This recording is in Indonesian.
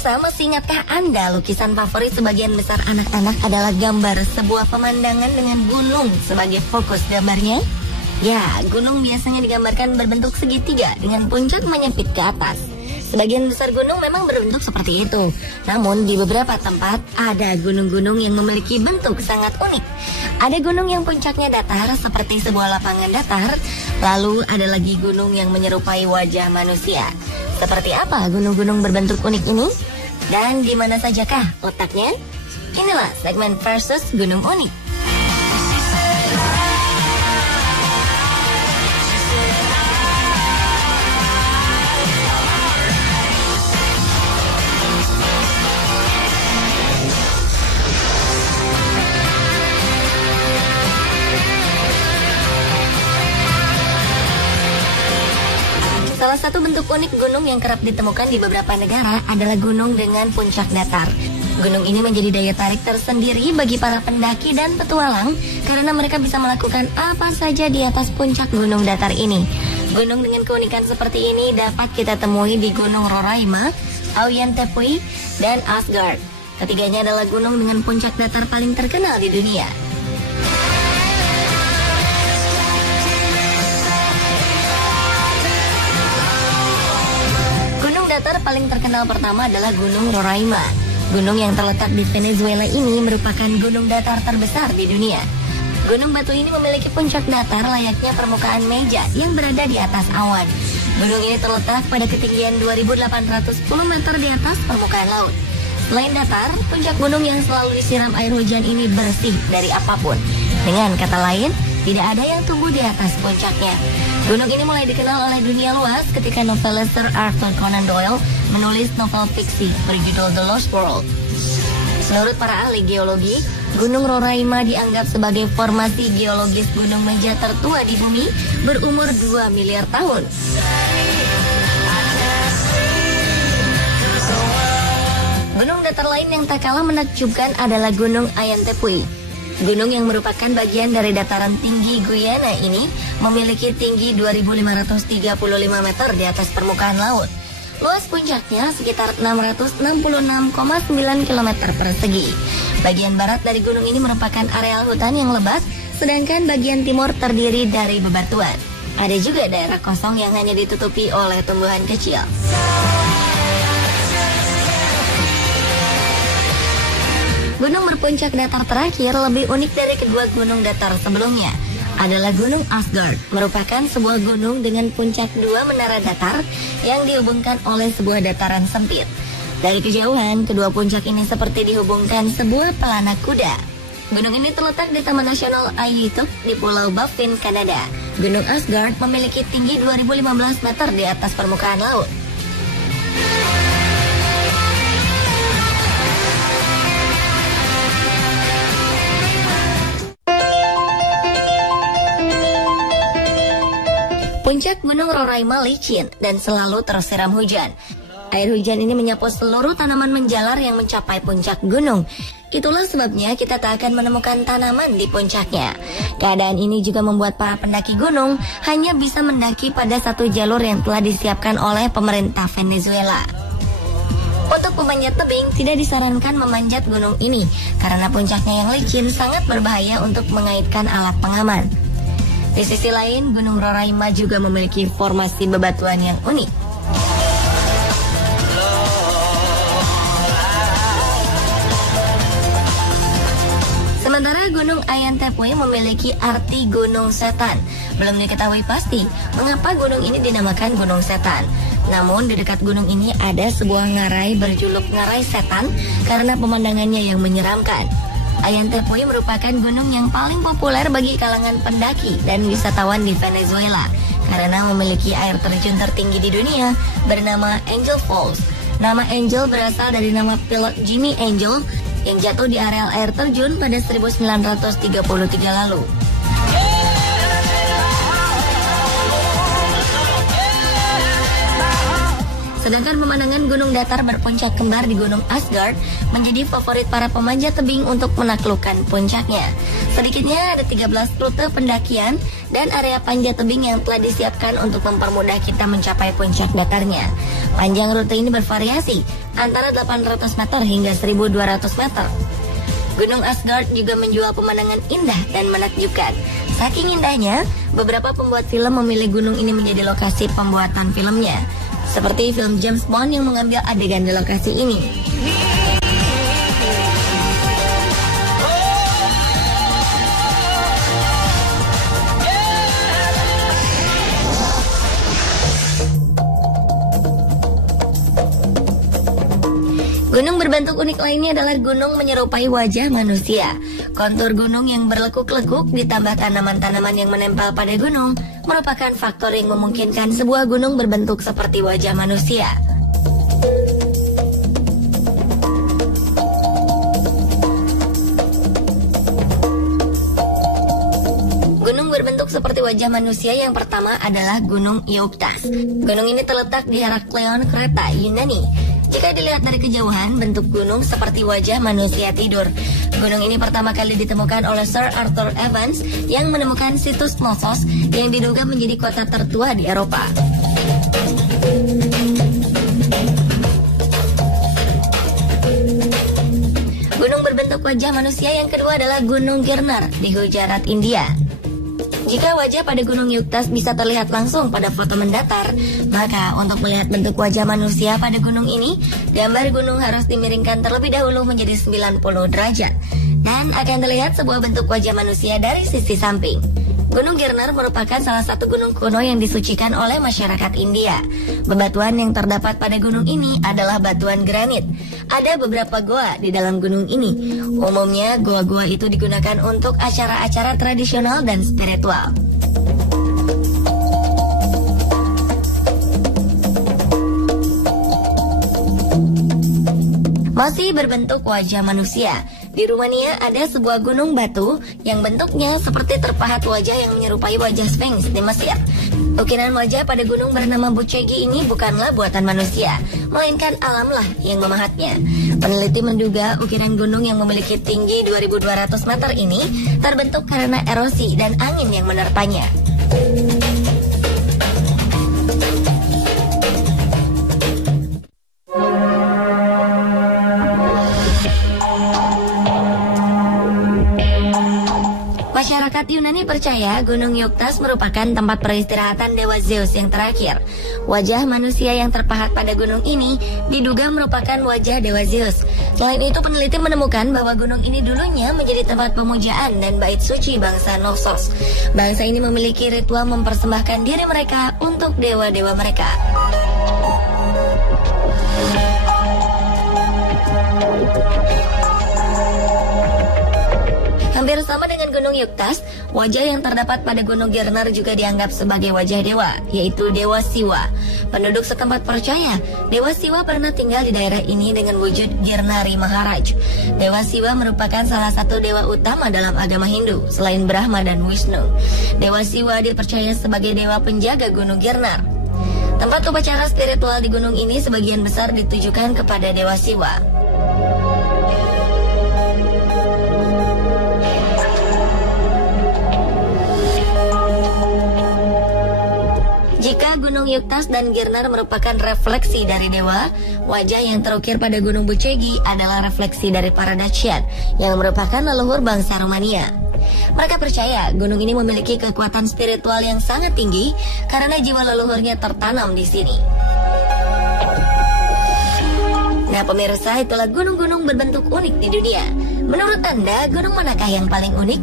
Pemirsa, masih ingatkah Anda lukisan favorit sebagian besar anak-anak adalah gambar sebuah pemandangan dengan gunung sebagai fokus gambarnya? Ya, gunung biasanya digambarkan berbentuk segitiga dengan puncak menyempit ke atas. Sebagian besar gunung memang berbentuk seperti itu. Namun di beberapa tempat ada gunung-gunung yang memiliki bentuk sangat unik. Ada gunung yang puncaknya datar seperti sebuah lapangan datar. Lalu ada lagi gunung yang menyerupai wajah manusia. Seperti apa gunung-gunung berbentuk unik ini? Dan di mana sajakah letaknya? Inilah segmen versus gunung unik. Salah satu bentuk unik gunung yang kerap ditemukan di beberapa negara adalah gunung dengan puncak datar. Gunung ini menjadi daya tarik tersendiri bagi para pendaki dan petualang karena mereka bisa melakukan apa saja di atas puncak gunung datar ini. Gunung dengan keunikan seperti ini dapat kita temui di Gunung Roraima, Oyen Tepui, dan Asgard. Ketiganya adalah gunung dengan puncak datar paling terkenal di dunia. Datar paling terkenal pertama adalah Gunung Roraima. Gunung yang terletak di Venezuela ini merupakan gunung datar terbesar di dunia. Gunung batu ini memiliki puncak datar layaknya permukaan meja yang berada di atas awan. Gunung ini terletak pada ketinggian 2.810 meter di atas permukaan laut. Selain datar, puncak gunung yang selalu disiram air hujan ini bersih dari apapun. Dengan kata lain, tidak ada yang tumbuh di atas puncaknya. Gunung ini mulai dikenal oleh dunia luas ketika novelis Sir Arthur Conan Doyle menulis novel fiksi berjudul The Lost World. Menurut para ahli geologi, Gunung Roraima dianggap sebagai formasi geologis gunung meja tertua di bumi berumur 2 miliar tahun. Gunung datar lain yang tak kalah menakjubkan adalah Gunung Oyen Tepui. Gunung yang merupakan bagian dari dataran tinggi Guyana ini memiliki tinggi 2.535 meter di atas permukaan laut. Luas puncaknya sekitar 666,9 km persegi. Bagian barat dari gunung ini merupakan areal hutan yang lebat, sedangkan bagian timur terdiri dari bebatuan. Ada juga daerah kosong yang hanya ditutupi oleh tumbuhan kecil. Gunung berpuncak datar terakhir lebih unik dari kedua gunung datar sebelumnya adalah Gunung Asgard, merupakan sebuah gunung dengan puncak 2 menara datar yang dihubungkan oleh sebuah dataran sempit. Dari kejauhan, kedua puncak ini seperti dihubungkan sebuah pelana kuda. Gunung ini terletak di Taman Nasional Aiyituk di Pulau Baffin, Kanada. Gunung Asgard memiliki tinggi 2015 meter di atas permukaan laut. Puncak Gunung Roraima licin dan selalu tersiram hujan. Air hujan ini menyapu seluruh tanaman menjalar yang mencapai puncak gunung. Itulah sebabnya kita tak akan menemukan tanaman di puncaknya. Keadaan ini juga membuat para pendaki gunung hanya bisa mendaki pada satu jalur yang telah disiapkan oleh pemerintah Venezuela. Untuk pemanjat tebing tidak disarankan memanjat gunung ini karena puncaknya yang licin sangat berbahaya untuk mengaitkan alat pengaman. Di sisi lain, Gunung Roraima juga memiliki formasi bebatuan yang unik. Sementara Gunung Oyen Tepui memiliki arti Gunung Setan. Belum diketahui pasti mengapa gunung ini dinamakan Gunung Setan. Namun di dekat gunung ini ada sebuah ngarai berjuluk Ngarai Setan karena pemandangannya yang menyeramkan. Oyen Tepui merupakan gunung yang paling populer bagi kalangan pendaki dan wisatawan di Venezuela karena memiliki air terjun tertinggi di dunia bernama Angel Falls. Nama Angel berasal dari nama pilot Jimmy Angel yang jatuh di areal air terjun pada 1933 lalu. Sedangkan pemandangan gunung datar berpuncak kembar di Gunung Asgard menjadi favorit para pemanjat tebing untuk menaklukkan puncaknya. Sedikitnya ada 13 rute pendakian dan area panjat tebing yang telah disiapkan untuk mempermudah kita mencapai puncak datarnya. Panjang rute ini bervariasi antara 800 meter hingga 1200 meter. Gunung Asgard juga menjual pemandangan indah dan menakjubkan. Saking indahnya, beberapa pembuat film memilih gunung ini menjadi lokasi pembuatan filmnya. Seperti film James Bond yang mengambil adegan di lokasi ini. Gunung berbentuk unik lainnya adalah gunung menyerupai wajah manusia. Kontur gunung yang berlekuk-lekuk ditambah tanaman-tanaman yang menempel pada gunung merupakan faktor yang memungkinkan sebuah gunung berbentuk seperti wajah manusia. Gunung berbentuk seperti wajah manusia yang pertama adalah Gunung Iuptas. Gunung ini terletak di Herakleion, Kreta, Yunani. Jika dilihat dari kejauhan, bentuk gunung seperti wajah manusia tidur. Gunung ini pertama kali ditemukan oleh Sir Arthur Evans yang menemukan situs Knossos yang diduga menjadi kota tertua di Eropa. Gunung berbentuk wajah manusia yang kedua adalah Gunung Girnar di Gujarat, India. Jika wajah pada Gunung Iuptas bisa terlihat langsung pada foto mendatar, maka untuk melihat bentuk wajah manusia pada gunung ini, gambar gunung harus dimiringkan terlebih dahulu menjadi 90 derajat dan akan terlihat sebuah bentuk wajah manusia dari sisi samping. Gunung Girnar merupakan salah satu gunung kuno yang disucikan oleh masyarakat India. Bebatuan yang terdapat pada gunung ini adalah batuan granit. Ada beberapa goa di dalam gunung ini. Umumnya goa-goa itu digunakan untuk acara-acara tradisional dan spiritual. Masih berbentuk wajah manusia. Di Rumania ada sebuah gunung batu yang bentuknya seperti terpahat wajah yang menyerupai wajah Sphinx di Mesir. Ukiran wajah pada gunung bernama Bucegi ini bukanlah buatan manusia, melainkan alamlah yang memahatnya. Peneliti menduga ukiran gunung yang memiliki tinggi 2.200 meter ini terbentuk karena erosi dan angin yang menerpanya. Masyarakat Yunani percaya Gunung Iuptas merupakan tempat peristirahatan dewa Zeus yang terakhir. Wajah manusia yang terpahat pada gunung ini diduga merupakan wajah dewa Zeus. Selain itu, peneliti menemukan bahwa gunung ini dulunya menjadi tempat pemujaan dan bait suci bangsa Knossos. Bangsa ini memiliki ritual mempersembahkan diri mereka untuk dewa-dewa mereka. Hampir sama dengan Gunung Iuptas, wajah yang terdapat pada Gunung Girnar juga dianggap sebagai wajah dewa, yaitu Dewa Siwa. Penduduk setempat percaya Dewa Siwa pernah tinggal di daerah ini dengan wujud Girnari Maharaj. Dewa Siwa merupakan salah satu dewa utama dalam agama Hindu, selain Brahma dan Wisnu. Dewa Siwa dipercaya sebagai dewa penjaga Gunung Girnar. Tempat upacara spiritual di gunung ini sebagian besar ditujukan kepada Dewa Siwa. Jika Gunung Iuptas dan Girnar merupakan refleksi dari dewa, wajah yang terukir pada Gunung Bucegi adalah refleksi dari para Dacian yang merupakan leluhur bangsa Rumania. Mereka percaya gunung ini memiliki kekuatan spiritual yang sangat tinggi karena jiwa leluhurnya tertanam di sini. Nah pemirsa, itulah gunung-gunung berbentuk unik di dunia. Menurut Anda, gunung manakah yang paling unik?